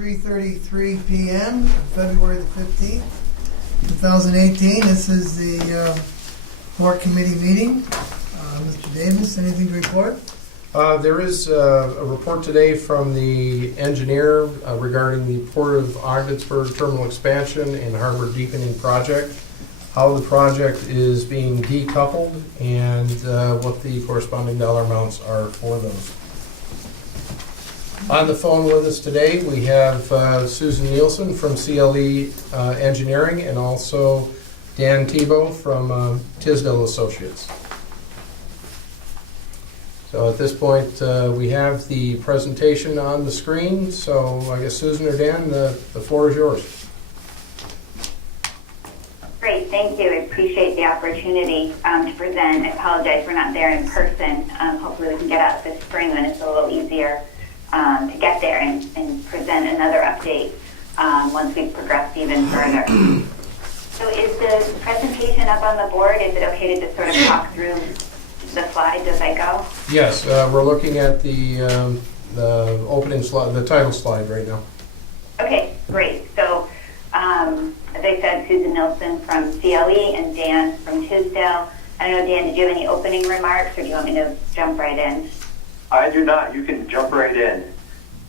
3:33 p.m. February the 15th, 2018. This is the Port Committee meeting. Mr. Davis, anything to report? There is a report today from the engineer regarding the Port of Ogdensburg terminal expansion and harbor deepening project, how the project is being decoupled, and what the corresponding dollar amounts are for those. On the phone with us today, we have Susan Nielsen from CLE Engineering and also Dan Tebow from Tisdale Associates. So at this point, we have the presentation on the screen. So I guess Susan or Dan, the floor is yours. Great, thank you. I appreciate the opportunity to present. I apologize we're not there in person. Hopefully we can get out this spring when it's a little easier to get there and present another update once we've progressed even further. So is the presentation up on the board? Is it okay to just sort of talk through the slides as I go? Yes, we're looking at the opening slide, the title slide right now. Okay, great. So as I said, Susan Nielsen from CLE and Dan from Tisdale. I don't know, Dan, did you have any opening remarks or do you want me to jump right in? I do not. You can jump right in.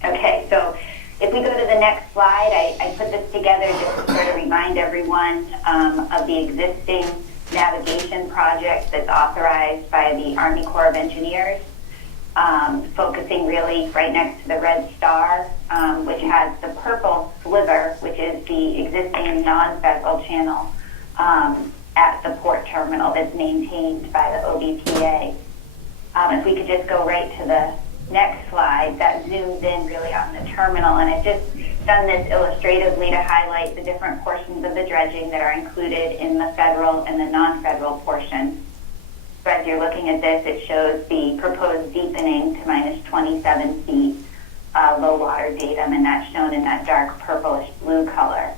Okay, so if we go to the next slide, I put this together just to sort of remind everyone of the existing navigation project that's authorized by the Army Corps of Engineers, focusing really right next to the red star, which has the purple sliver, which is the existing non-federal channel at the port terminal that's maintained by the OBPA. If we could just go right to the next slide, that zooms in really on the terminal, and I've just done this illustratively to highlight the different portions of the dredging that are included in the federal and the non-federal portion. So as you're looking at this, it shows the proposed deepening to minus 27 feet low water datum, and that's shown in that dark purplish blue color.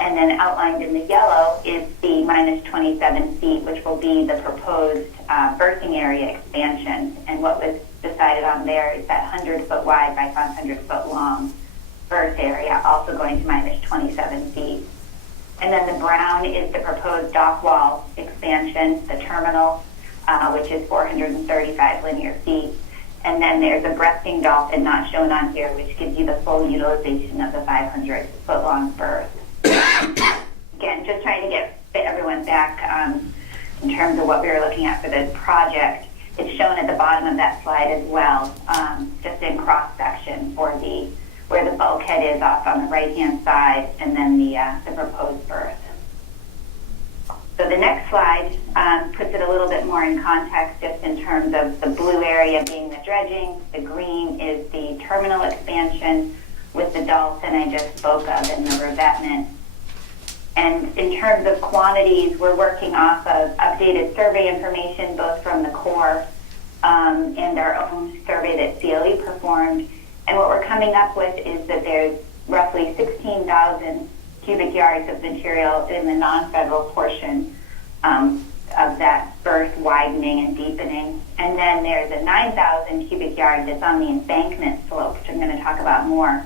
And then outlined in the yellow is the minus 27 feet, which will be the proposed berthing area expansion. And what was decided on there is that 100-foot wide by 500-foot long berth area, also going to minus 27 feet. And then the brown is the proposed dock wall expansion, the terminal, which is 435 linear feet. And then there's a breasting dolphin not shown on here, which gives you the full utilization of the 500-foot long berth. Again, just trying to fit everyone back in terms of what we were looking at for the project. It's shown at the bottom of that slide as well, just in cross section for where the bulkhead is off on the right-hand side, and then the proposed berth. So the next slide puts it a little bit more in context, just in terms of the blue area being the dredging, the green is the terminal expansion with the dolphin I just spoke of and the revetment. And in terms of quantities, we're working off of updated survey information, both from the Corps and our own survey that CLE performed. And what we're coming up with is that there's roughly 16,000 cubic yards of material in the non-federal portion of that berth widening and deepening. And then there's a 9,000 cubic yard that's on the embankment slope, which I'm going to talk about more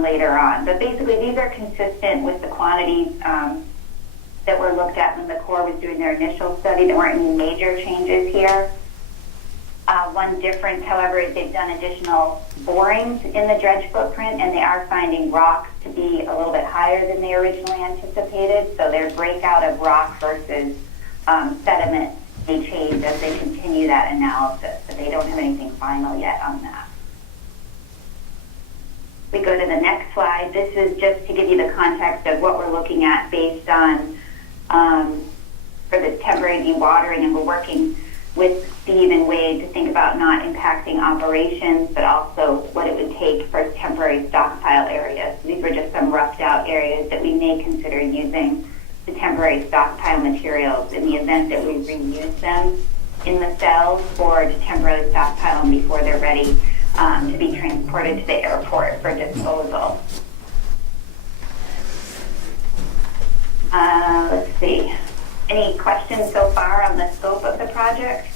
later on. But basically, these are consistent with the quantities that were looked at when the Corps was doing their initial study. There weren't any major changes here. One difference, however, is they've done additional borings in the dredge footprint, and they are finding rocks to be a little bit higher than they originally anticipated. So their breakout of rock versus sediment may change as they continue that analysis, but they don't have anything final yet on that. We go to the next slide. This is just to give you the context of what we're looking at based on for the temporary dewatering, and we're working with Steve and Wade to think about not impacting operations, but also what it would take for temporary stockpile areas. These were just some roughed out areas that we may consider using the temporary stockpile materials in the event that we reuse them in the cells, or to temporarily stockpile them before they're ready to be transported to the airport for disposal. Let's see. Any questions so far on the scope of the project?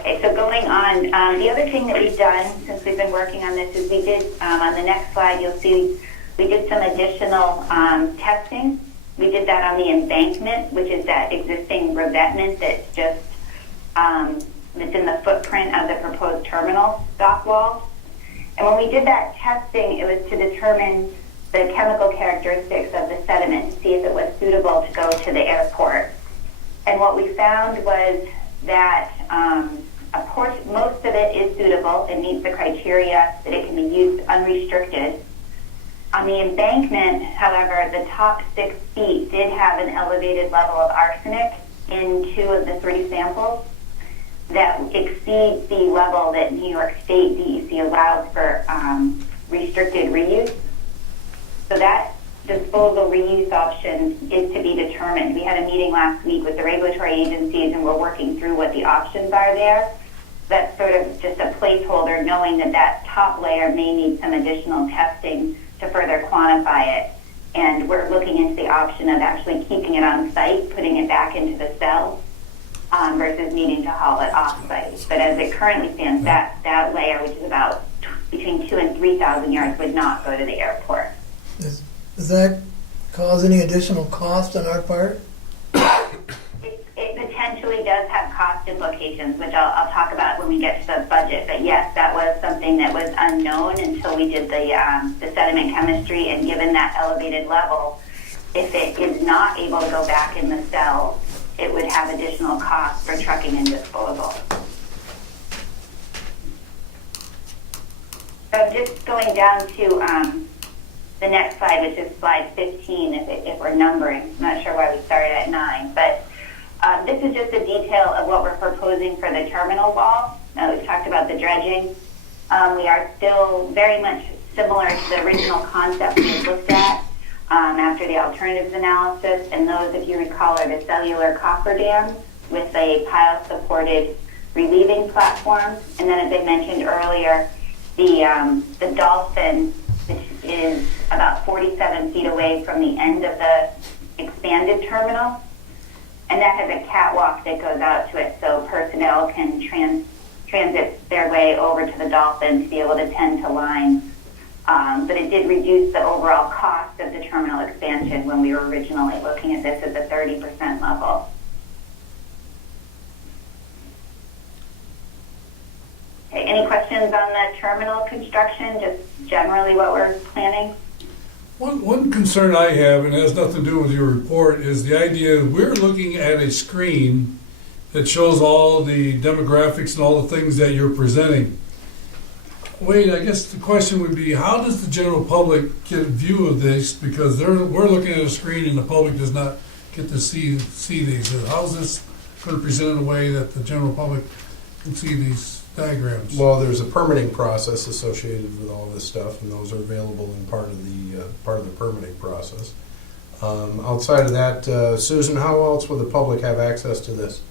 Okay, so going on, the other thing that we've done since we've been working on this is we did, on the next slide, you'll see we did some additional testing. We did that on the embankment, which is that existing revetment that's just, that's in the footprint of the proposed terminal dock wall. And when we did that testing, it was to determine the chemical characteristics of the sediment to see if it was suitable to go to the airport. And what we found was that most of it is suitable and meets the criteria that it can be used unrestricted. On the embankment, however, the top 6 feet did have an elevated level of arsenic in 2 of the 3 samples that exceeds the level that New York State DEC allows for restricted reuse. So that disposal reuse option is to be determined. We had a meeting last week with the regulatory agencies and we're working through what the options are there. That's sort of just a placeholder, knowing that that top layer may need some additional testing to further quantify it. And we're looking into the option of actually keeping it on site, putting it back into the cell, versus needing to haul it off site. But as it currently stands, that layer, which is about between 2,000 and 3,000 yards, would not go to the airport. Does that cause any additional cost on our part? It potentially does have cost implications, which I'll talk about when we get to the budget. But yes, that was something that was unknown until we did the sediment chemistry. And given that elevated level, if it is not able to go back in the cell, it would have additional costs for trucking and disposal. So just going down to the next slide, which is slide 15, if we're numbering. I'm not sure why we started at 9, but this is just a detail of what we're proposing for the terminal wall. Now, we've talked about the dredging. We are still very much similar to the original concept we looked at after the alternatives analysis, and those, if you recall, are the cellular cofferdams with a pile-supported relieving platform. And then, as I mentioned earlier, the dolphin, which is about 47 feet away from the end of the expanded terminal. And that has a catwalk that goes out to it so personnel can transit their way over to the dolphin to be able to tend to lines. But it did reduce the overall cost of the terminal expansion when we were originally looking at this at the 30% level. Okay, any questions on the terminal construction, just generally what we're planning? One concern I have, and it has nothing to do with your report, is the idea we're looking at a screen that shows all the demographics and all the things that you're presenting. Wade, I guess the question would be, how does the general public get a view of this? Because we're looking at a screen and the public does not get to see these. How is this going to present in a way that the general public can see these diagrams? Well, there's a permitting process associated with all this stuff, and those are available in part of the permitting process. Outside of that, Susan, how else would the public have access to this?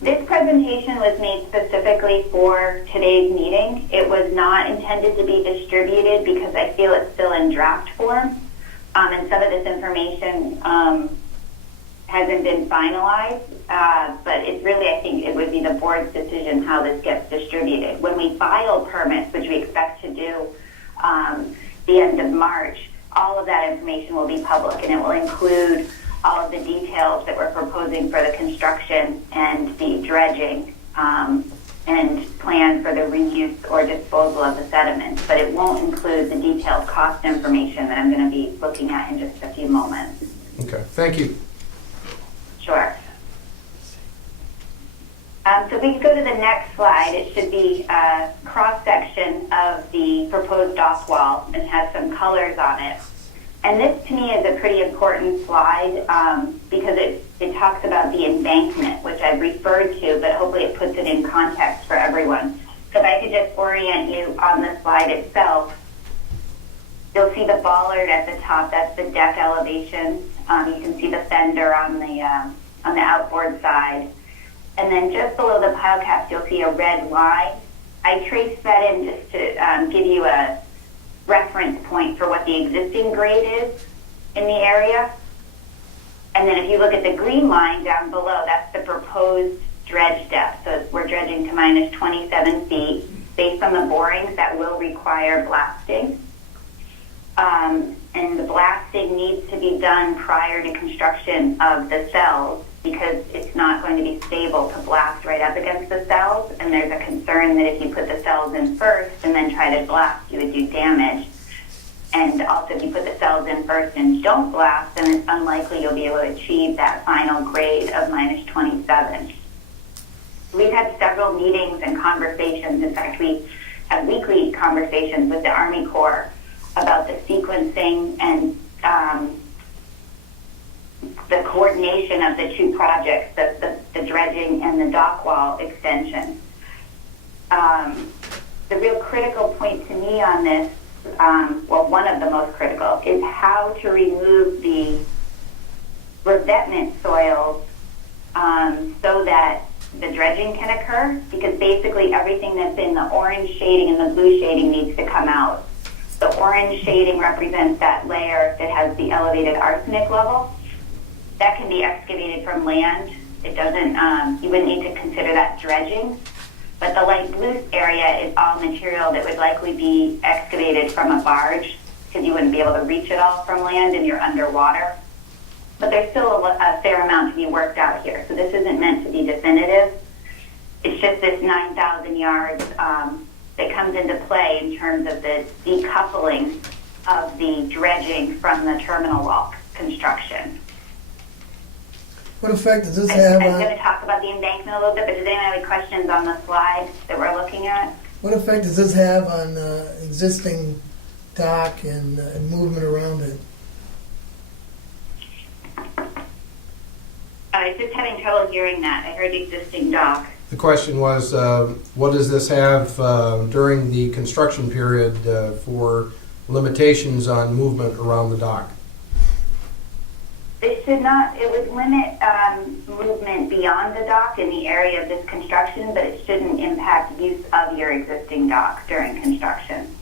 This presentation was made specifically for today's meeting. It was not intended to be distributed because I feel it's still in draft form, and some of this information hasn't been finalized, but it's really, I think it would be the board's decision how this gets distributed. When we file permits, which we expect to do the end of March, all of that information will be public, and it will include all of the details that we're proposing for the construction and the dredging and plan for the reuse or disposal of the sediments. But it won't include the detailed cost information that I'm going to be looking at in just a few moments. Okay, thank you. Sure. So if we could go to the next slide, it should be a cross-section of the proposed dock wall and has some colors on it. And this, to me, is a pretty important slide because it talks about the embankment, which I've referred to, but hopefully it puts it in context for everyone. So if I could just orient you on the slide itself, you'll see the bollard at the top. That's the deck elevation. You can see the fender on the outboard side. And then just below the pile caps, you'll see a red line. I traced that in just to give you a reference point for what the existing grade is in the area. And then if you look at the green line down below, that's the proposed dredge depth. So we're dredging to minus 27 feet. Based on the borings, that will require blasting. And the blasting needs to be done prior to construction of the cells because it's not going to be stable to blast right up against the cells. And there's a concern that if you put the cells in first and then try to blast, you would do damage. And also, if you put the cells in first and don't blast, then it's unlikely you'll be able to achieve that final grade of minus 27. We've had several meetings and conversations. In fact, we have weekly conversations with the Army Corps about the sequencing and the coordination of the two projects, the dredging and the dock wall extension. The real critical point to me on this, well, one of the most critical, is how to remove the revetment soils so that the dredging can occur, because basically everything that's in the orange shading and the blue shading needs to come out. The orange shading represents that layer that has the elevated arsenic level. That can be excavated from land. It doesn't, you wouldn't need to consider that dredging. But the light blue area is all material that would likely be excavated from a barge because you wouldn't be able to reach it all from land and you're underwater. But there's still a fair amount to be worked out here. So this isn't meant to be definitive. It's just this 9,000 yards that comes into play in terms of the decoupling of the dredging from the terminal wall construction. What effect does this have I'm on? going to talk about the embankment a little bit, but does anyone have any questions on the slide that we're looking at? What effect does this have on existing dock and movement around it? I was just having trouble hearing that. I heard existing dock. The question was, what does this have during the construction period for limitations on movement around the dock? This should not, it would limit movement beyond the dock in the area of this construction, but it shouldn't impact use of your existing dock during construction.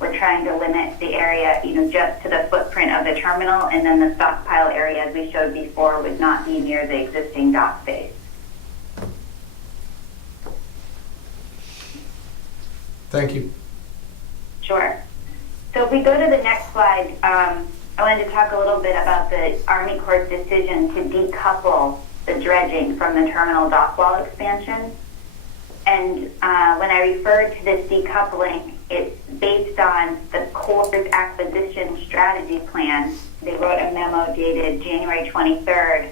We're trying to limit the area, just to the footprint of the terminal, and then the stockpile area, as we showed before, would not be near the existing dock base. Thank you. Sure. So if we go to the next slide, I wanted to talk a little bit about the Army Corps' decision to decouple the dredging from the terminal dock wall expansion. And when I referred to this decoupling, it's based on the Corps' acquisition strategy plan. They wrote a memo dated January 23rd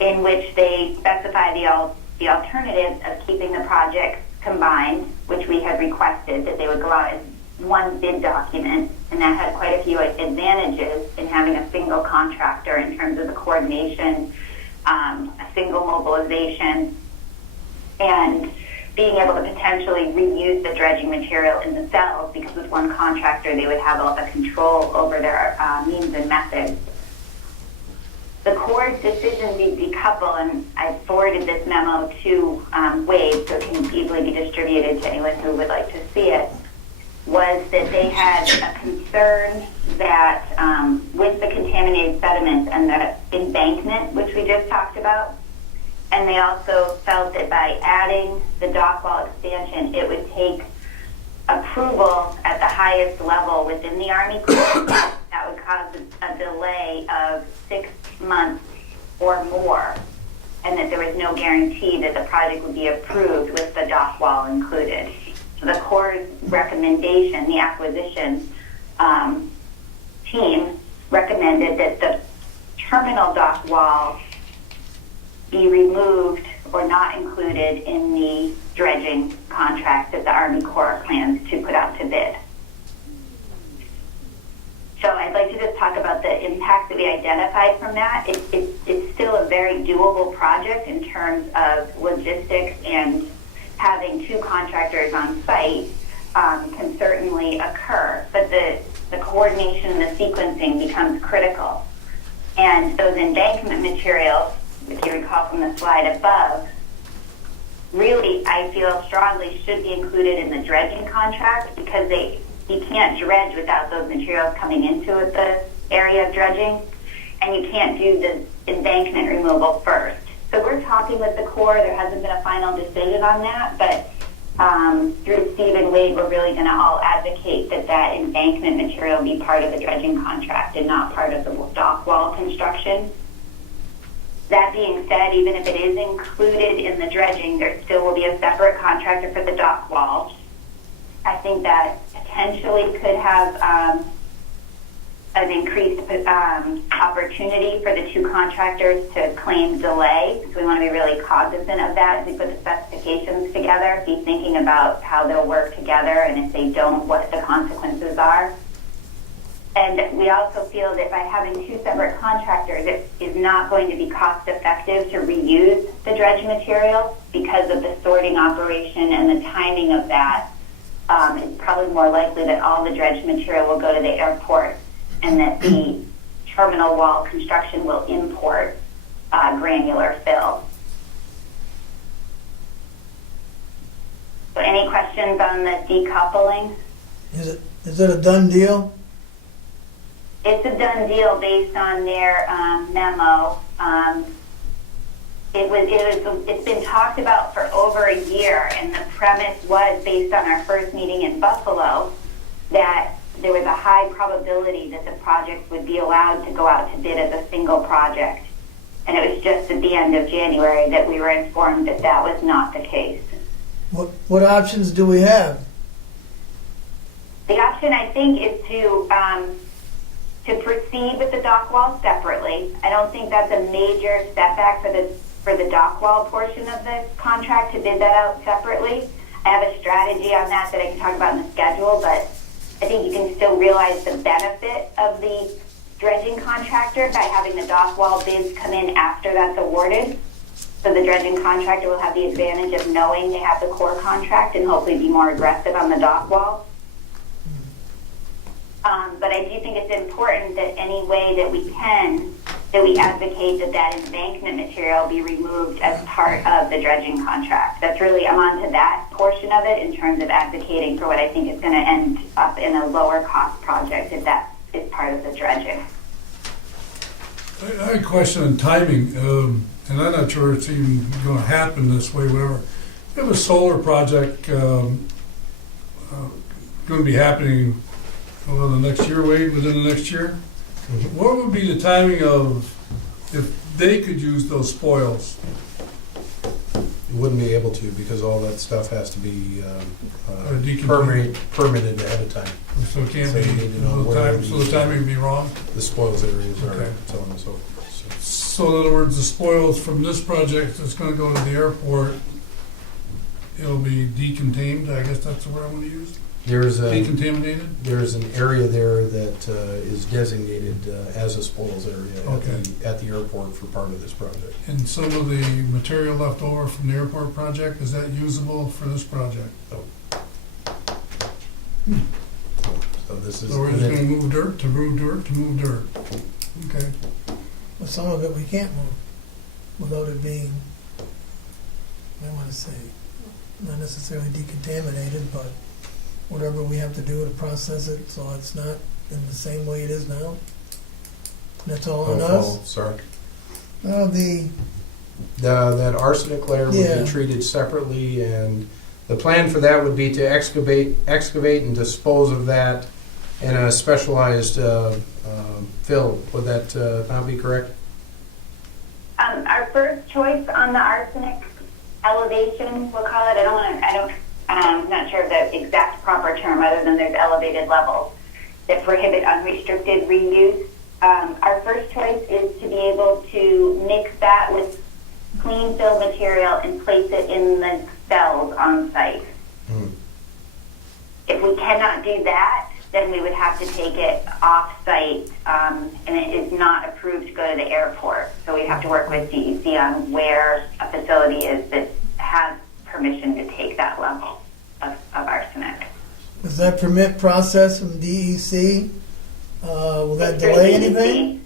in which they specify the alternatives of keeping the projects combined, which we had requested that they would go out as one bid document, and that had quite a few advantages in having a single contractor in terms of the coordination, a single mobilization, and being able to potentially reuse the dredging material in the cells, because with one contractor they would have a control over their means and methods. The Corps' decision to decouple, and I forwarded this memo to Wade so it can easily be distributed to anyone who would like to see it, was that they had a concern that with the contaminated sediments and the embankment, which we just talked about, and they also felt that by adding the dock wall expansion, it would take approval at the highest level within the Army Corps. That would cause a delay of 6 months or more, and that there was no guarantee that the project would be approved with the dock wall included. So the Corps' recommendation, the acquisition team recommended that the terminal dock wall be removed or not included in the dredging contract that the Army Corps plans to put out to bid. So I'd like to just talk about the impact that we identified from that. It's still a very doable project in terms of logistics, and having two contractors on site can certainly occur, but the coordination and the sequencing becomes critical. And those embankment materials, if you recall from the slide above, really, I feel strongly should be included in the dredging contract, because you can't dredge without those materials coming into the area of dredging, and you can't do the embankment removal first. So we're talking with the Corps. There hasn't been a final decision on that, but through Steve and Wade, we're really going to all advocate that that embankment material be part of the dredging contract and not part of the dock wall construction. That being said, even if it is included in the dredging, there still will be a separate contractor for the dock wall. I think that potentially could have an increased opportunity for the two contractors to claim delay. So we want to be really cognizant of that as we put the specifications together, be thinking about how they'll work together, and if they don't, what the consequences are. And we also feel that by having two separate contractors, it is not going to be cost effective to reuse the dredge material because of the sorting operation and the timing of that. It's probably more likely that all the dredge material will go to the airport and that the terminal wall construction will import granular fill. So any questions on the decoupling? Is it a done deal? It's a done deal based on their memo. It's been talked about for over a year, and the premise was based on our first meeting in Buffalo that there was a high probability that the project would be allowed to go out to bid as a single project. And it was just at the end of January that we were informed that that was not the case. What options do we have? The option, I think, is to proceed with the dock wall separately. I don't think that's a major setback for the dock wall portion of the contract to bid that out separately. I have a strategy on that I can talk about in the schedule, but I think you can still realize the benefit of the dredging contractor by having the dock wall bids come in after that's awarded. So the dredging contractor will have the advantage of knowing they have the core contract and hopefully be more aggressive on the dock wall. But I do think it's important that any way that we can, that we advocate that that embankment material be removed as part of the dredging contract. That's really, I'm on to that portion of it in terms of advocating for what I think is going to end up in a lower cost project if that is part of the dredging. I have a question on timing, and I'm not sure it's even going to happen this way, whatever. We have a solar project going to be happening the next year, Wade, within the next year. Mm-hmm. What would be the timing of if they could use those spoils? You wouldn't be able to because all that stuff has to be permitted ahead of time. So it can't So be, you need to know where so the timing would be wrong? The spoils areas are, Okay. so on and so forth. So in other words, the spoils from this project that's going to go to the airport, it'll be decontained, I guess that's the word I want to use? Decontaminated? There's an area there that is designated as a spoils area Okay. at the airport for part of this project. And some of the material left over from the airport project, is that usable for this project? So this is. So we're just going to move dirt to move dirt to move dirt. Okay. Well, some of it we can't move without it being, I want to say, not necessarily decontaminated, but whatever we have to do to process it so it's not in the same way it is now. That's all on us? Sorry. No, That arsenic layer would Yeah. be treated separately, and the plan for that would be to excavate and dispose of that in a specialized fill. Would that not be correct? Our first choice on the arsenic elevation, we'll call it, I'm not sure of the exact proper term other than there's elevated levels that prohibit unrestricted reuse. Our first choice is to be able to mix that with clean fill material and place it in the cells on site. If we cannot do that, then we would have to take it off site, and it is not approved to go to the airport. So we have to work with DEC on where a facility is that has permission to take that level of arsenic. does that permit process from DEC? Will that It's through delay DEC. anything?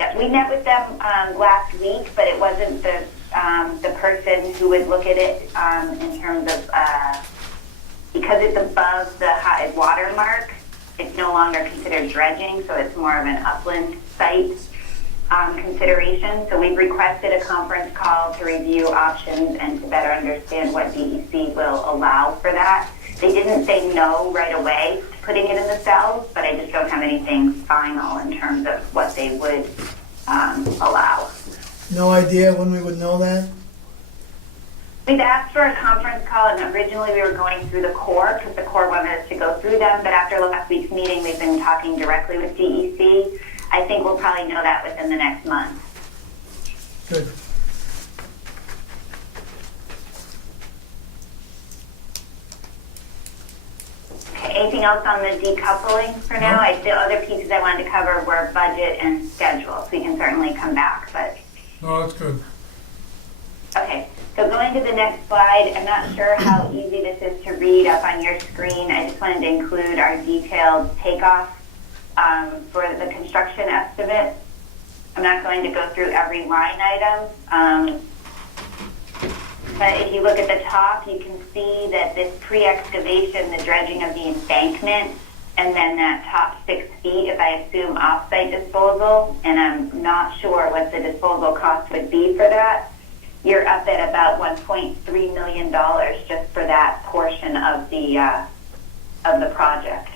Yeah, we met with them last week, but it wasn't the person who would look at it in terms of because it's above the high water mark. It's no longer considered dredging, so it's more of an upland site. consideration. So we've requested a conference call to review options and to better understand what DEC will allow for that. They didn't say no right away to putting it in the cells, but I just don't have anything final in terms of what they would allow. No idea when we would know that? We've asked for a conference call, and originally we were going through the Corps because the Corps wanted us to go through them, but after last week's meeting, we've been talking directly with DEC. I think we'll probably know that within the next month. Good. Okay, anything else on the decoupling for now? The other pieces I wanted to cover were budget and schedule, so we can certainly come back, but... No, that's good. Okay, so going to the next slide, I'm not sure how easy this is to read up on your screen. I just wanted to include our detailed takeoff for the construction estimate. I'm not going to go through every line item, but if you look at the top, you can see that this pre-excavation, the dredging of the embankment, and then that top 6 feet, if I assume off-site disposal, and I'm not sure what the disposal cost would be for that, you're up at about $1.3 million just for that portion of the project.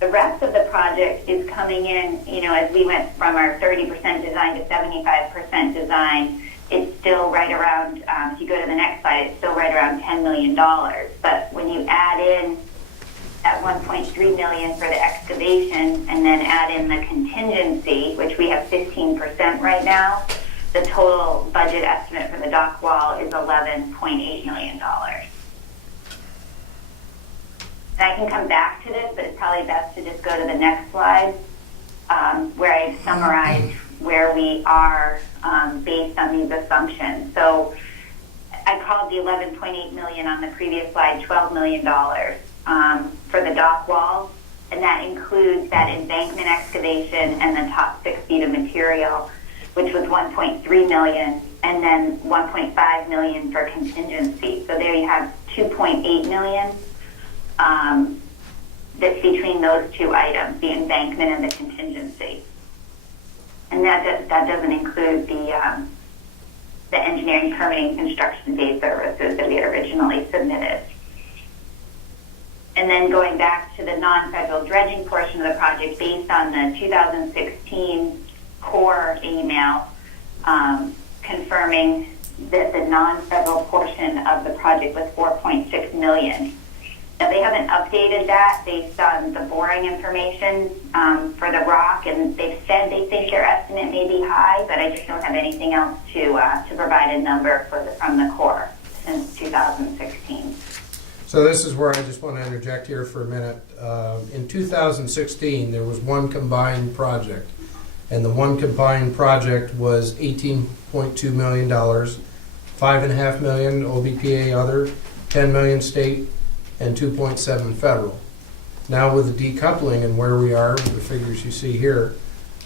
The rest of the project is coming in, as we went from our 30% design to 75% design, it's still right around, if you go to the next slide, it's still right around $10 million. But when you add in that $1.3 million for the excavation and then add in the contingency, which we have 15% right now, the total budget estimate for the dock wall is $11.8 million. And I can come back to this, but it's probably best to just go to the next slide, where I've summarized where we are based on these assumptions. So I called the $11.8 million on the previous slide $12 million for the dock wall, and that includes that embankment excavation and the top 6 feet of material, which was $1.3 million, and then $1.5 million for contingency. So there you have $2.8 million. That's between those two items, the embankment and the contingency. And that doesn't include the engineering, permitting, construction day services that we had originally submitted. And then going back to the non-federal dredging portion of the project, based on the 2016 Corps email confirming that the non-federal portion of the project was $4.6 million. Now, they haven't updated that based on the boring information for the rock, and they've said they think their estimate may be high, but I just don't have anything else to provide a number from the Corps since 2016. So this is where I just want to interject here for a minute. In 2016, there was one combined project, and the one combined project was $18.2 million, $5.5 million OBPA other, $10 million state, and 2.7 federal. Now with the decoupling and where we are, with the figures you see here,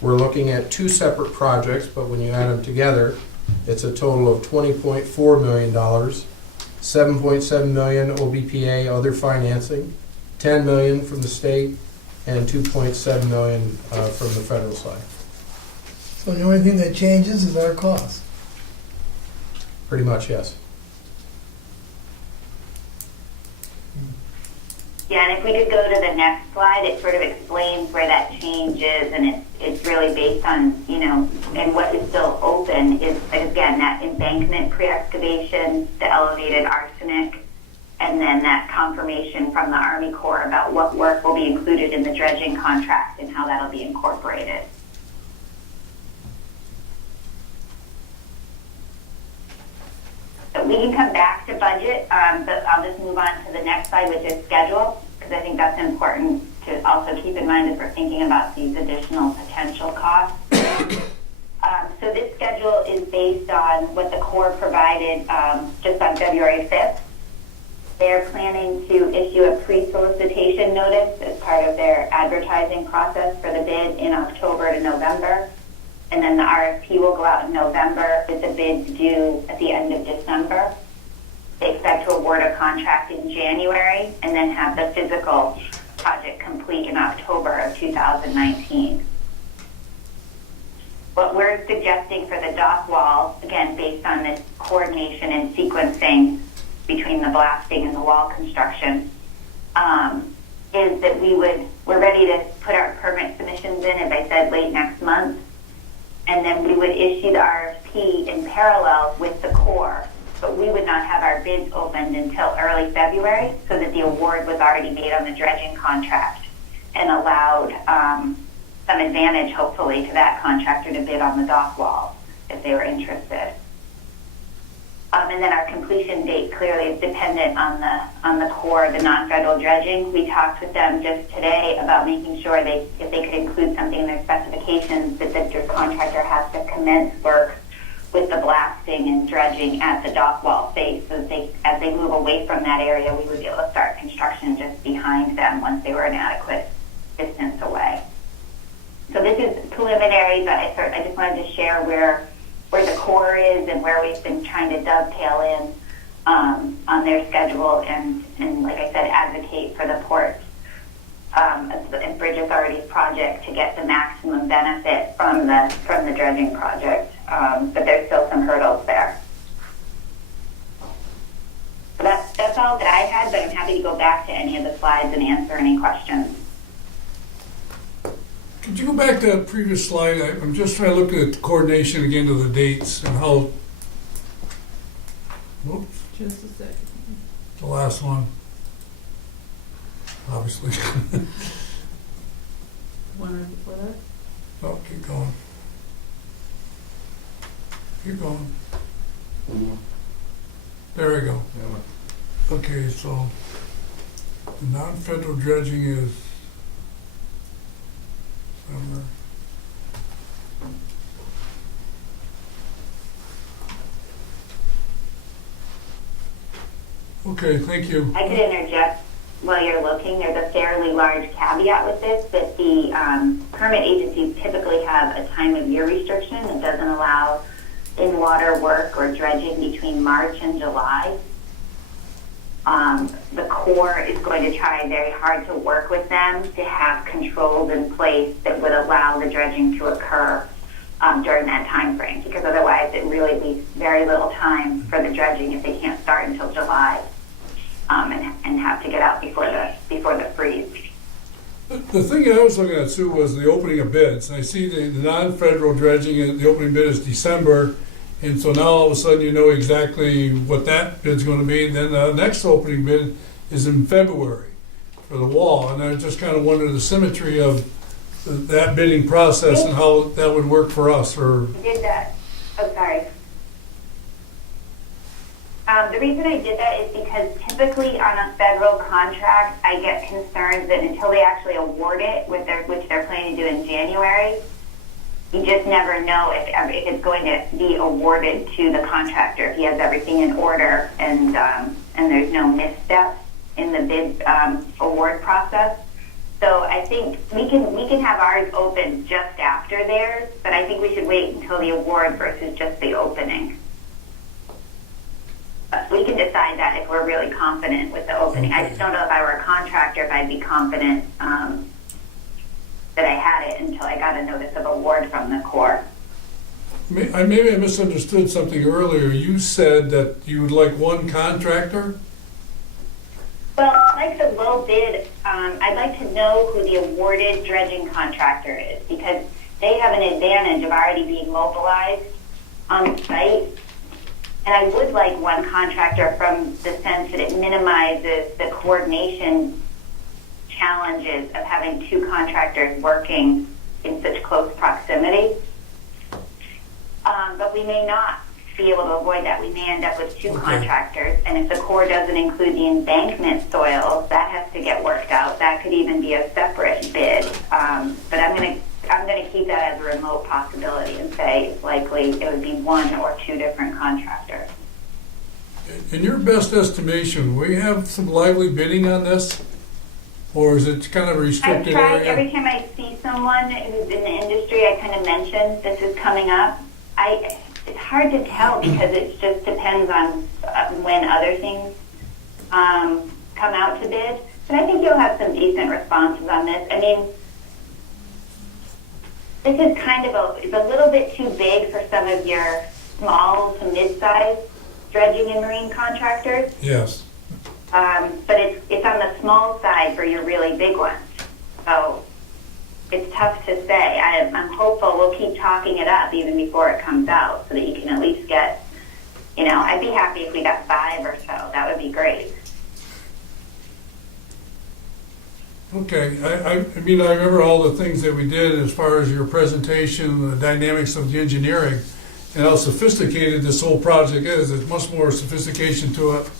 we're looking at 2 separate projects, but when you add them together, it's a total of $20.4 million, $7.7 million OBPA other financing, $10 million from the state, and $2.7 million from the federal side. So the only thing that changes is our cost. Pretty much, yes. Yeah, and if we could go to the next slide, it sort of explains where that change is, and it's really based on, and what is still open is, again, that embankment pre-excavation, the elevated arsenic, and then that confirmation from the Army Corps about what work will be included in the dredging contract and how that'll be incorporated. So we can come back to budget, but I'll just move on to the next slide, which is schedule, because I think that's important to also keep in mind as we're thinking about these additional potential costs. So this schedule is based on what the Corps provided just on February 5th. They're planning to issue a pre-solicitation notice as part of their advertising process for the bid in October to November. And then the RFP will go out in November with the bids due at the end of December. They expect to award a contract in January and then have the physical project complete in October of 2019. what we're suggesting for the dock wall, again, based on this coordination and sequencing between the blasting and the wall construction, is that we're ready to put our permit submissions in, as I said, late next month. And then we would issue the RFP in parallel with the Corps, but we would not have our bids opened until early February, so that the award was already made on the dredging contract and allowed some advantage, hopefully, to that contractor to bid on the dock wall if they were interested. And then our completion date clearly is dependent on the Corps, the non-federal dredging. We talked with them just today about making sure if they could include something in their specifications that the contractor has to commence work with the blasting and dredging at the dock wall face, so that as they move away from that area, we would be able to start construction just behind them once they were an adequate distance away. So this is preliminary, but I just wanted to share where the Corps is and where we've been trying to dovetail in on their schedule and like I said, advocate for the port and Bridge Authority's project to get the maximum benefit from the dredging project. But there's still some hurdles there. So that's all that I had, but I'm happy to go back to any of the slides and answer any questions. Could you go back to that previous slide? I'm just trying to look at the coordination again of the dates and how, whoops, Just a second. the last one, obviously. One right before that? Oh, keep going. Keep going. There we go. Okay, so the non-federal dredging is summer. Okay, thank you. I could interject while you're looking. There's a fairly large caveat with this, that the permit agencies typically have a time of year restriction. It doesn't allow in-water work or dredging between March and July. The Corps is going to try very hard to work with them to have controls in place that would allow the dredging to occur during that time frame, because otherwise it really leaves very little time for the dredging if they can't start until July and have to get out before the freeze. The thing I was looking at, Sue, was the opening of bids. I see the non-federal dredging, the opening bid is December, and so now all of a sudden you know exactly what that bid's going to be. And then the next opening bid is in February for the wall, and I just kind of wondered the symmetry of that bidding process and how that would work for us. Or I did that. Oh, sorry. The reason I did that is because typically on a federal contract, I get concerned that until they actually award it, which they're planning to do in January, you just never know if it's going to be awarded to the contractor, if he has everything in order and there's no misstep in the bid award process. So I think we can have ours open just after theirs, but I think we should wait until the award versus just the opening. We can decide that if we're really confident with the opening. I just don't know if I were a contractor if I'd be confident that I had it until I got a notice of award from the Corps. maybe I misunderstood something earlier. You said that you would like one contractor? Well, like the low bid, I'd like to know who the awarded dredging contractor is, because they have an advantage of already being mobilized on site. And I would like one contractor from the sense that it minimizes the coordination challenges of having two contractors working in such close proximity. But we may not be able to avoid that. We may end up with two contractors, and if the Corps doesn't include the embankment soils, that has to get worked out. That could even be a separate bid. But I'm going to keep that as a remote possibility and say it's likely it would be one or two different contractors. In your best estimation, will you have some lively bidding on this? Or is it kind of a I've restricted tried, area? every time I see someone who's in the industry, I kind of mention this is coming up. It's hard to tell because it just depends on when other things come out to bid. But I think you'll have some decent responses on this. I mean, This is kind of it's a little bit too big for some of your small to mid-sized dredging and marine contractors. Yes. But it's on the small side for your really big ones. So it's tough to say. I'm hopeful we'll keep talking it up even before it comes out so that you can at least get, I'd be happy if we got 5 or so. That would be great. Okay, I mean, I remember all the things that we did as far as your presentation, the dynamics of the engineering, and how sophisticated this whole project is. There's much more sophistication to it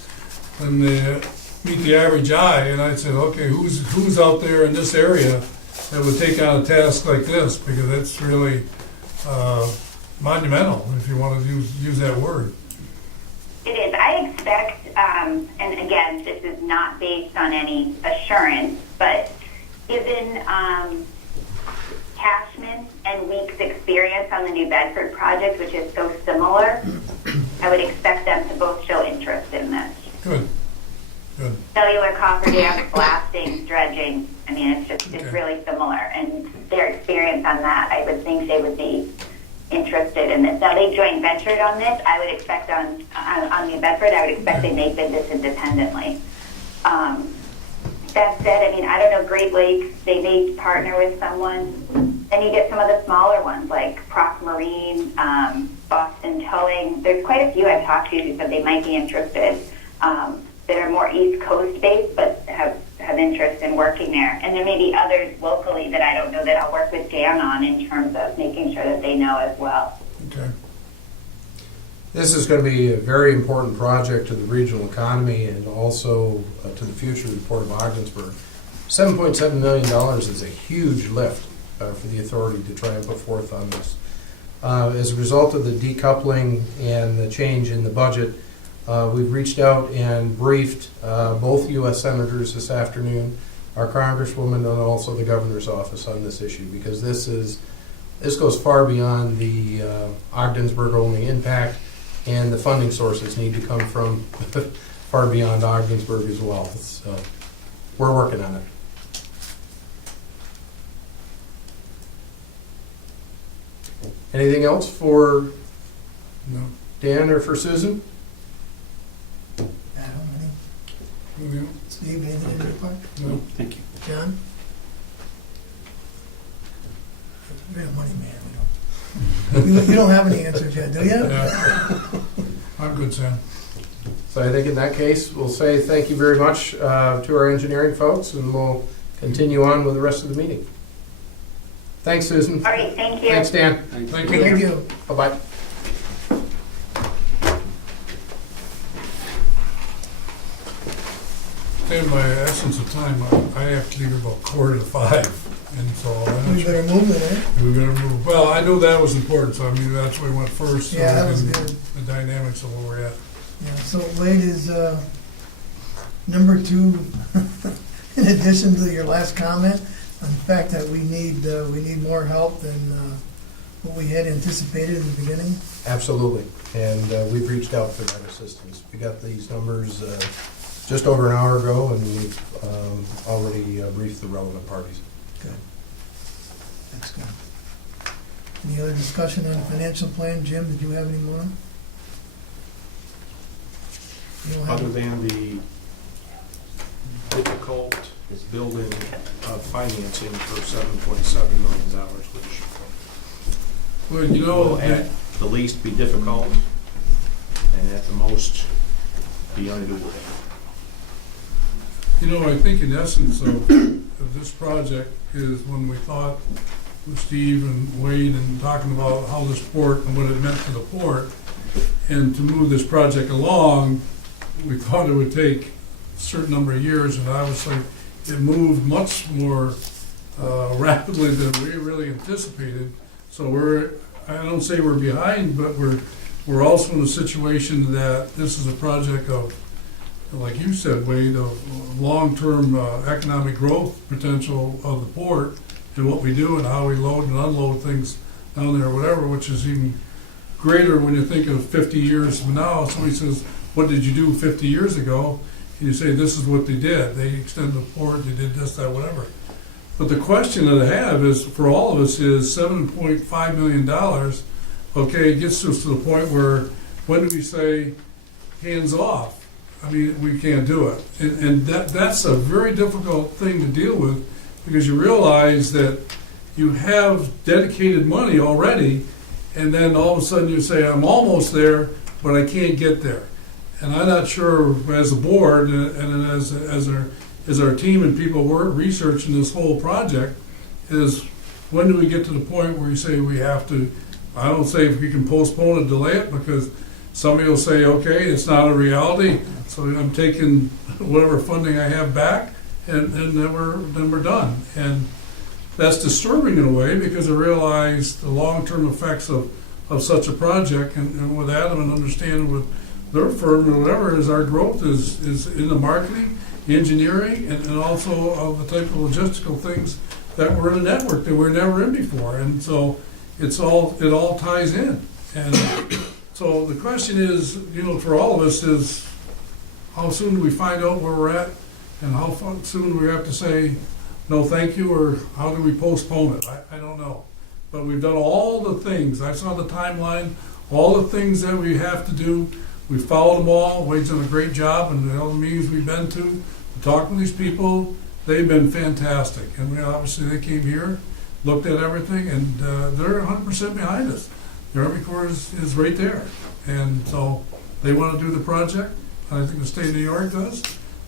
than meet the average eye. And I said, okay, who's out there in this area that would take on a task like this? Because it's really monumental, if you want to use that word. It is. I expect, and again, this is not based on any assurance, but given Cashman and Week's experience on the New Bedford project, which is so similar, I would expect them to both show interest in this. Good. Good. Cellular coffer dams, blasting, dredging. I mean, it's Okay. really similar. And their experience on that, I would think they would be interested in this. Now, they joint ventured on this. I would expect on New Bedford, I would expect they may bid this independently. That said, I mean, I don't know, Great Lakes, they may partner with someone. Then you get some of the smaller ones like Proc Marine, Boston Towing. There's quite a few I've talked to who said they might be interested that are more East Coast based but have interest in working there. And there may be others locally that I don't know that I'll work with Dan on in terms of making sure that they know as well. Okay. This is going to be a very important project to the regional economy and also to the future of the Port of Ogdensburg. $7.7 million is a huge lift for the authority to try and put forth on this. As a result of the decoupling and the change in the budget, we've reached out and briefed both U.S. senators this afternoon, our congresswoman, and also the governor's office on this issue, because this goes far beyond the Ogdensburg only impact, and the funding sources need to come from far beyond Ogdensburg as well. So we're working on it. Anything else for No. Dan or for Susan? Adam, No. Steve, anything in your part? No. Thank you. John? You're a money man, you don't have any answers yet, do you? Yeah. I'm good, Sam. So I think in that case, we'll say thank you very much to our engineering folks, and we'll continue on with the rest of the meeting. Thanks, Susan. All right, thank you. Thanks, Dan. Thank you. Thank you. Bye-bye. In my essence of time, I have to leave about 4:45, and so We better move it, eh? we better move. Well, I knew that was important, so I mean, that's why we went first. So Yeah, that we was can- good. The dynamics of where we're at. Yeah, so Wade is number 2, in addition to your last comment, on the fact that we need more help than what we had anticipated in the beginning. Absolutely. And we've reached out for that assistance. We got these numbers just over an hour ago, and we've already briefed the relevant parties. Good. That's good. Any other discussion on the financial plan? Jim, did you have any more? You don't have Other than the difficult building financing for $7.7 million, which Well, you know, will at the least be difficult and at the most be undoable. you know, I think in essence of this project is when we thought with Steve and Wade and talking about how this port and what it meant to the port, and to move this project along, we thought it would take a certain number of years, and obviously it moved much more rapidly than we really anticipated. So I don't say we're behind, but we're also in a situation that this is a project of, like you said, Wade, of long-term economic growth potential of the port and what we do and how we load and unload things down there or whatever, which is even greater when you think of 50 years from now. Somebody says, what did you do 50 years ago? And you say, this is what they did. They extended the port, they did this, that, whatever. But the question that I have is, for all of us, is $7.5 million, okay, it gets us to the point where, when do we say, hands off? I mean, we can't do it. And that's a very difficult thing to deal with, because you realize that you have dedicated money already, and then all of a sudden you say, I'm almost there, but I can't get there. And I'm not sure, as a board and as our team and people were researching this whole project, is when do we get to the point where you say we have to, I don't say if we can postpone it, delay it, because somebody will say, okay, it's not a reality, so I'm taking whatever funding I have back, and then we're done. And that's disturbing in a way, because I realize the long-term effects of such a project, and with Adam and understanding with their firm or whatever, is our growth is in the marketing, engineering, and also of the type of logistical things that were in a network that we were never in before. And so it all ties in. And so the question is, for all of us, is how soon do we find out where we're at, and how soon do we have to say no thank you, or how do we postpone it? I don't know. But we've done all the things. I saw the timeline, all the things that we have to do. We followed them all. Wade's done a great job, and all the meetings we've been to, talking to these people, they've been fantastic. And obviously they came here, looked at everything, and they're 100% behind us. The Army Corps is right there. And so they want to do the project. I think the state of New York does.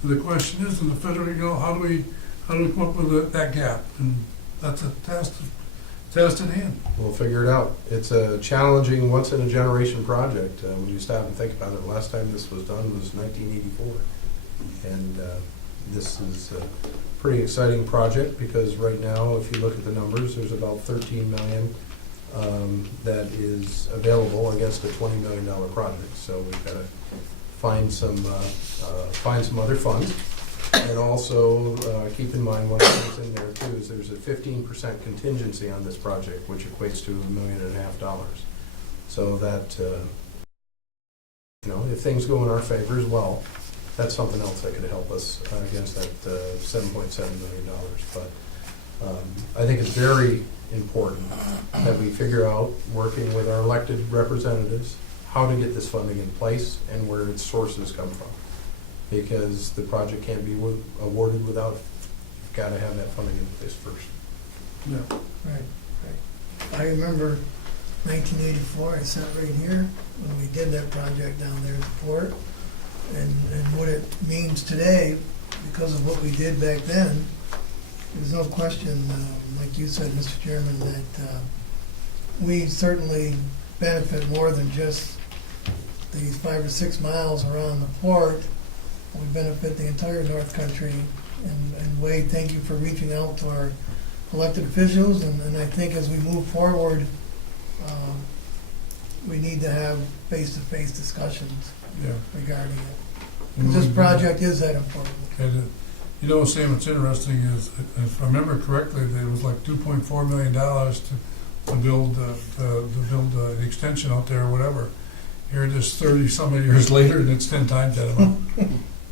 The question is, in the federal, how do we come up with that gap? And that's a test at hand. We'll figure it out. It's a challenging, once-in-a-generation project. When you stop and think about it, the last time this was done was 1984. And this is a pretty exciting project, because right now, if you look at the numbers, there's about $13 million that is available against a $20 million project. So we've got to find some other funds. And also keep in mind, one of the things in there too is there's a 15% contingency on this project, which equates to $1.5 million. So that if things go in our favor as well, that's something else that could help us against that $7.7 million. But I think it's very important that we figure out, working with our elected representatives, how to get this funding in place and where its sources come from. Because the project can't be awarded without it. You've got to have that funding in place first. Yeah. Right. I remember 1984, I sat right here when we did that project down there at the port, and what it means today, because of what we did back then. There's no question, like you said, Mr. Chairman, that we certainly benefit more than just these 5 or 6 miles around the port. We benefit the entire North Country. And Wade, thank you for reaching out to our elected officials. And I think as we move forward, we need to have face-to-face discussions regarding it. 'Cause this project is that important. And, Sam, what's interesting is, if I remember correctly, there was like $2.4 million to build the extension out there or whatever. Here it is 30-some years later, and it's 10 times that amount.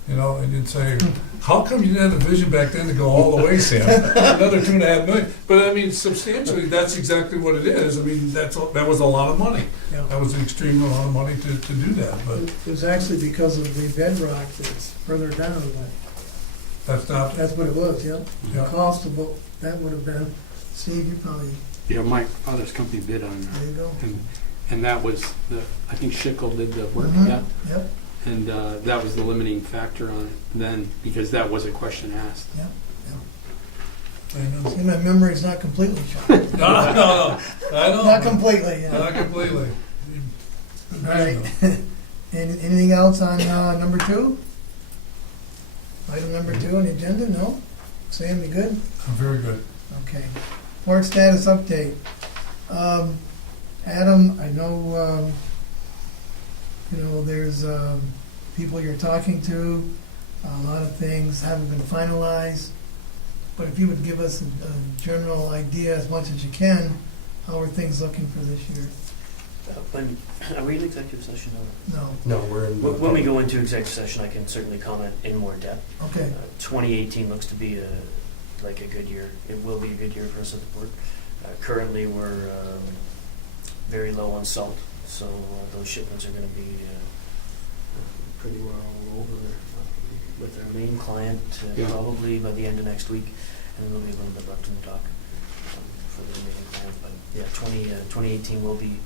And you'd say, how come you didn't have the vision back then to go all the way, Sam? Another $2.5 million. But I mean, substantially, that's exactly what it is. I mean, that was a lot of money. Yeah. That was an extreme amount of money to do that. But It was actually because of the bedrock that's further down, but that's what it was, yeah. Yeah. The cost of what that would have been. Steve, you probably, Yeah, my father's company bid on there you go. and that was I think Schickel did the work, Mhm. yeah. Yep, And that was the limiting factor on it then, because that was a question asked. yep. I know. See, my memory's not completely shot. No, I know. Not completely, yeah. Not completely. All right. Anything else on number 2? Item number 2 on the agenda? No? Sam, you good? I'm very good. Okay. Port status update. Adam, I know, there's people you're talking to. A lot of things haven't been finalized. But if you would give us a general idea, as much as you can, how are things looking for this year? Are we in executive session? No. No, we're in. When we go into executive session, I can certainly comment in more depth. Okay. 2018 looks to be a like a good year. It will be a good year for us at the board. Currently, we're very low on salt, so those shipments are going to be pretty well all over with our main client Yeah. probably by the end of next week, and then there'll be a little bit left in the dock for the remaining client. But yeah, 2018 will be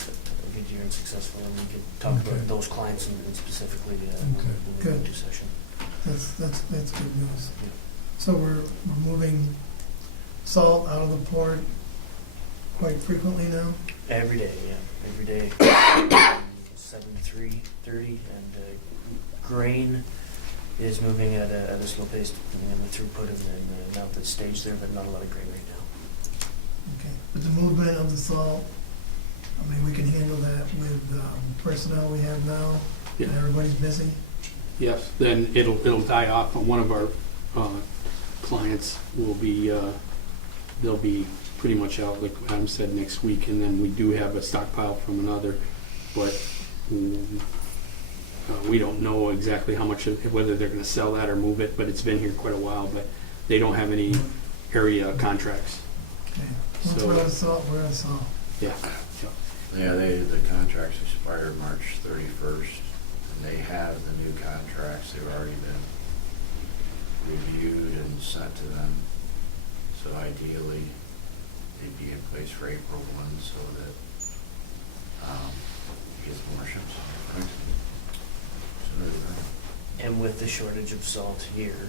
a good year and successful, and we could talk Okay. about those clients and specifically Okay, when we good. go into session. That's good news. Yeah. So we're moving salt out of the port quite frequently now? Every day, yeah, every day. 7:30, and grain is moving at a slow pace depending on the throughput and the amount that's staged there, but not a lot of grain right now. Okay, but the movement of the salt, I mean, we can handle that with personnel we have now, Yeah. and everybody's busy? Yes, then it'll die off. One of our clients will be, they'll be pretty much out, like Adam said, next week, and then we do have a stockpile from another, but we don't know exactly how much, whether they're gonna sell that or move it, but it's been here quite a while, but they don't have any area contracts. Okay, So- we're on salt, Yeah. Yeah, the contracts expire March 31st, and they have the new contracts. They've already been reviewed and sent to them. So ideally, they'd be in place for April 1 so that it gets more ships on the price. And with the shortage of salt here,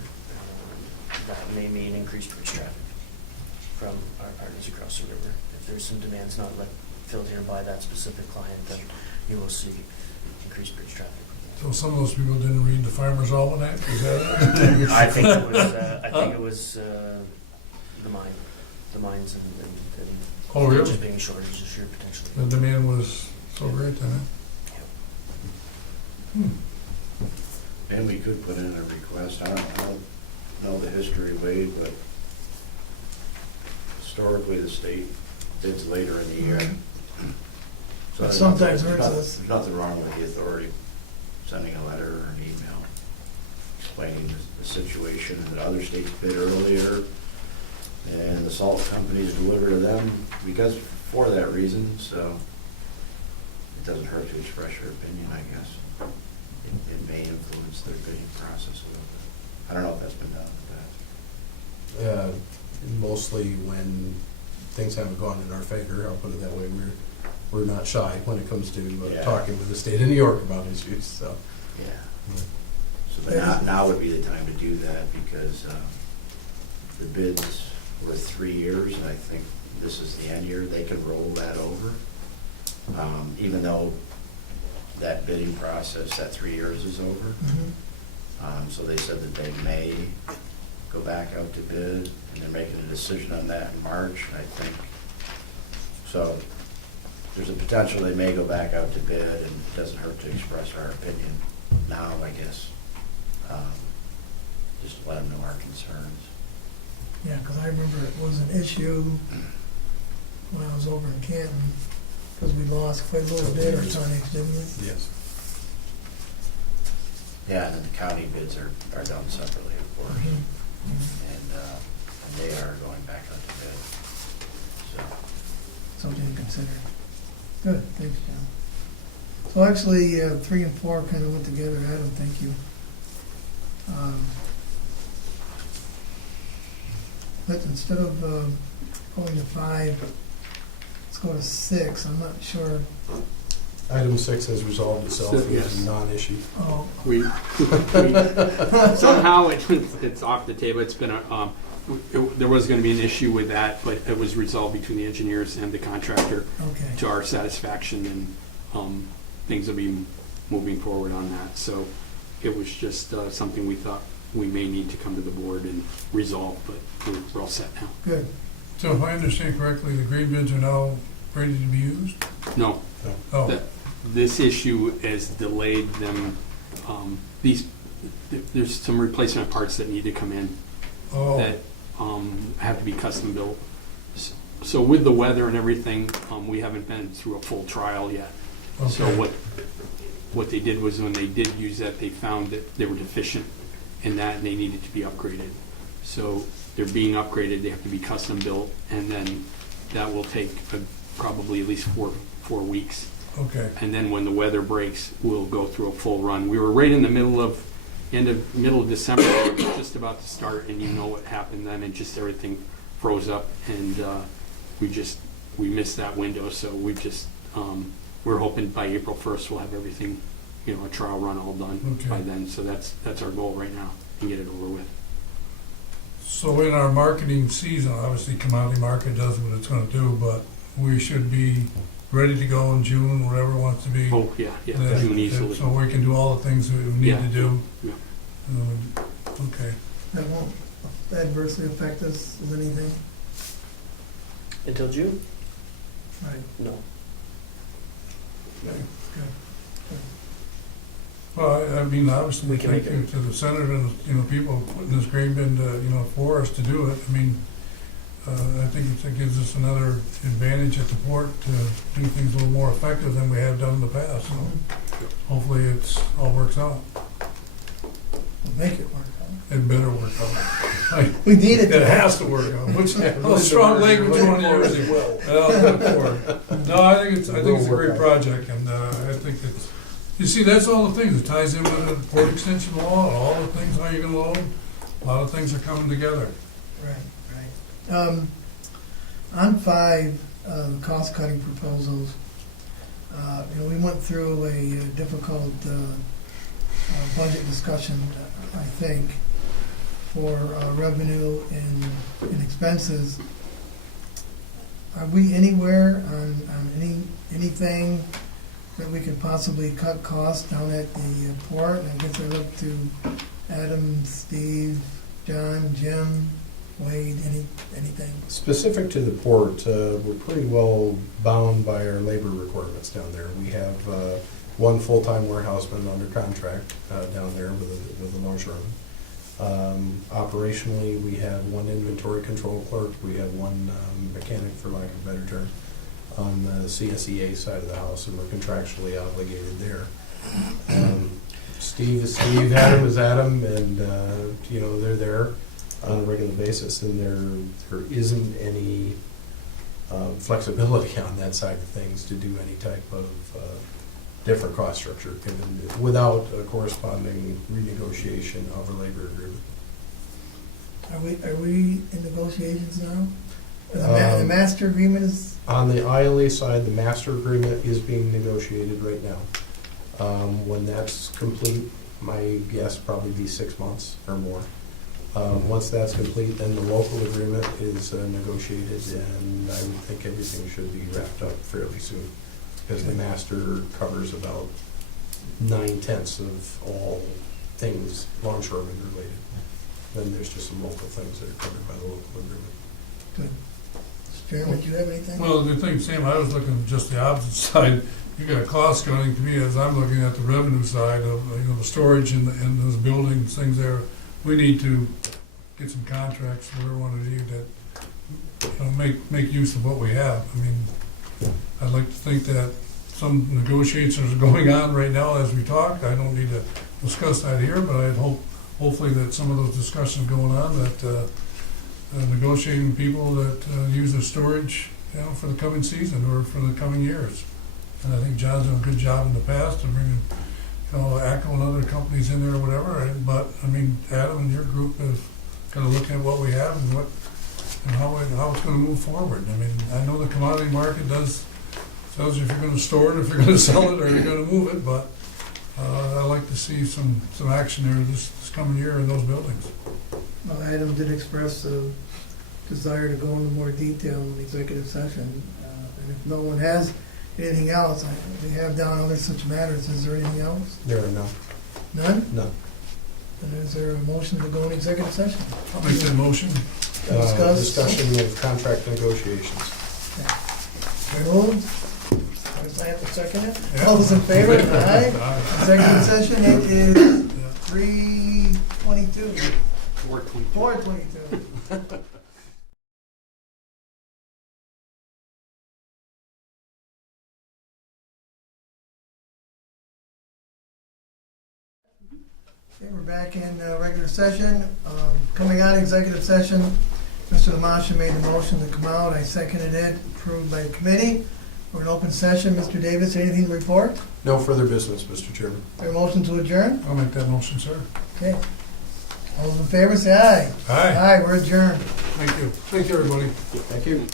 that may mean increased bridge traffic from our partners across the river. If there's some demands not filled here by that specific client, then you will see increased bridge traffic. So some of those people didn't read the Farmer's Almanac, is that it? I think it was the mines and Oh, really? just being shortages this year potentially. The demand was so great then, huh? And we could put in a request. I don't know the history, Wade, but historically the state bids later in the year. So But sometimes hurts us. There's nothing wrong with the authority sending a letter or an email explaining the situation, and that other states bid earlier and the salt companies deliver to them because for that reason. So it doesn't hurt to express your opinion, I guess. It may influence their bidding process a little bit. I don't know if that's been done in the past. Mostly when things haven't gone in our favor, I'll put it that way, we're not shy when it comes to Yeah. talking with the state of New York about issues, so. Yeah. So but now would be the time to do that because the bids were 3 years, and I think this is the end year. They can roll that over, even though that bidding process, that 3 years is over. So they said that they may go back out to bid, and they're making a decision on that in March, I think. So there's a potential they may go back out to bid, and it doesn't hurt to express our opinion now, I guess. Just to let them know our concerns. Yeah, because I remember it was an issue when I was over in Canton, because we lost quite a little bit of tonnage, didn't we? Yes. Yeah, and then the county bids are done separately, of course. And they are going back out to bid. So, Something to consider. Good, thanks, John. So actually, 3 and 4 kind of went together. Adam, thank you. But instead of going to 5, let's go to 6. I'm not sure. Item 6 has resolved itself Yes. as a non-issue. Oh, We somehow it's off the table. It's been there was going to be an issue with that, but it was resolved between the engineers and the contractor okay. to our satisfaction, and things will be moving forward on that. So it was just something we thought we may need to come to the board and resolve, but we're all set now. Good. So if I understand correctly, the green bins are now ready to be used? No, Oh, that- this issue has delayed them. There's some replacement parts that need to come in oh, that have to be custom built. So with the weather and everything, we haven't been through a full trial yet. So okay. what they did was when they did use that, they found that they were deficient in that and they needed to be upgraded. So they're being upgraded, they have to be custom built, and then that will take probably at least four weeks. Okay. And then when the weather breaks, we'll go through a full run. We were right in the middle of December, we were just about to start, and you know what happened then, and just everything froze up, and we missed that window. So we're hoping by April 1st we'll have everything, a trial run all done Okay. by then. So that's our goal right now, and get it over with. So in our marketing season, obviously commodity market does what it's gonna do, but we should be ready to go in June, whatever it wants to be. Oh, yeah, That- June easily. So we can do all the things that we need Yeah, to do. yeah. Okay. That won't adversely affect us with anything? Until June? Right. No. Okay, good. Well, I mean, obviously, We can thank make you it. to the senator and, people putting this grain bin to, for us to do it. I mean, I think it gives us another advantage at the port to do things a little more effective than we have done in the past. So hopefully all works out. We'll make it work out. It better work out. We need it It to. has to work out. Which, strong language you want to use. No, I think it's a great project, and I think it's, you see, that's all the things. It ties in with the port extension law, and all the things, how you're gonna load. A lot of things are coming together. Right, right. On 5, cost-cutting proposals, we went through a difficult budget discussion, I think, for revenue and expenses. Are we anywhere on anything that we could possibly cut costs down at the port? And I guess I look to Adam, Steve, John, Jim, Wade, anything? Specific to the port, we're pretty well bound by our labor requirements down there. We have one full-time warehouseman under contract down there with a longshoreman. Operationally, we have one inventory control clerk, we have one mechanic, for lack of a better term, on the CSEA side of the house, and we're contractually obligated there. Steve is Steve, Adam is Adam, and they're there on a regular basis, and there isn't any flexibility on that side of things to do any type of different cost structure without a corresponding renegotiation of a labor agreement. Are we in negotiations now? The master agreement is, On the ILA side, the master agreement is being negotiated right now. When that's complete, my guess probably be 6 months or more. Once that's complete, then the local agreement is negotiated, and I would think everything should be wrapped up fairly soon, because the master covers about 9/10 of all things longshoreman related. Then there's just some local things that are covered by the local agreement. good. Mr. Chairman, do you have anything? Well, the thing, Sam, I was looking just the opposite side. You got cost cutting to me as I'm looking at the revenue side of, the storage and those buildings, things there. We need to get some contracts, whatever one of you that, make use of what we have. I mean, I'd like to think that some negotiations are going on right now as we talk. I don't need to discuss that here, but I'd hopefully that some of those discussions going on, that negotiating people that use the storage, for the coming season or for the coming years. And I think John's done a good job in the past of bringing, ACO and other companies in there or whatever. But I mean, Adam and your group is kind of looking at what we have and how it's going to move forward. I mean, I know the commodity market tells you if you're going to store it, if you're going to sell it, or you're going to move it. But I'd like to see some action there this coming year in those buildings. Well, Adam did express a desire to go into more detail in the executive session. And if no one has anything else, we have down other such matters. Is there anything else? There are none. None? None. Then is there a motion to go in executive session? I'll make that motion. Discussion of contract negotiations. Moved. Does I have to second it? Yeah. All those in favor? Aye. Aye. Executive session, it is 3:22. 4:22. 4:22. Okay, we're back in regular session. Coming out of executive session, Mr. Lamasha made the motion to come out. I seconded it, approved by the committee. We're in open session. Mr. Davis, anything to report? No further business, Mr. Chairman. Is there a motion to adjourn? I'll make that motion, sir. Okay. All those in favor, say aye. Aye. Aye, we're adjourned. Thank you. Thank you, everybody. Thank you.